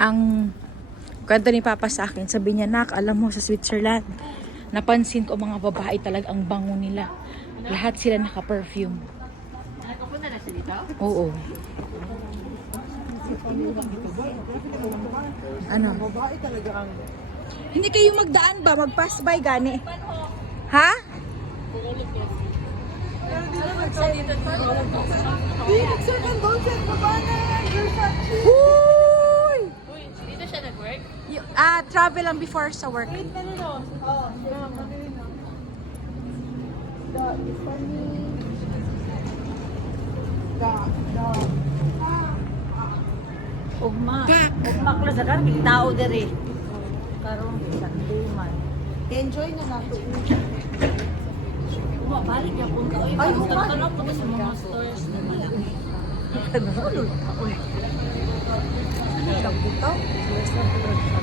Ang kwento ni Papa sa akin, sabi niya, nak, alam mo sa Switzerland, napansin ko mga babae talaga ang bango nila. Lahat sila naka-perfume. Nakapunta na siya dito? Oo. Ano? Babae talaga ang... Hindi kayo magdaan ba? Mag-pass by gani? Ha? Uy! Uy, dito siya nag-work? Travel lang before sa work. Ugma. Ugma kula sa kan tao diri. Karon sa man. Enjoy na nato. Ugma balik ya punta oy. Ay, Tanong po sa mga stores na malaki. Ano? Ako. Ano?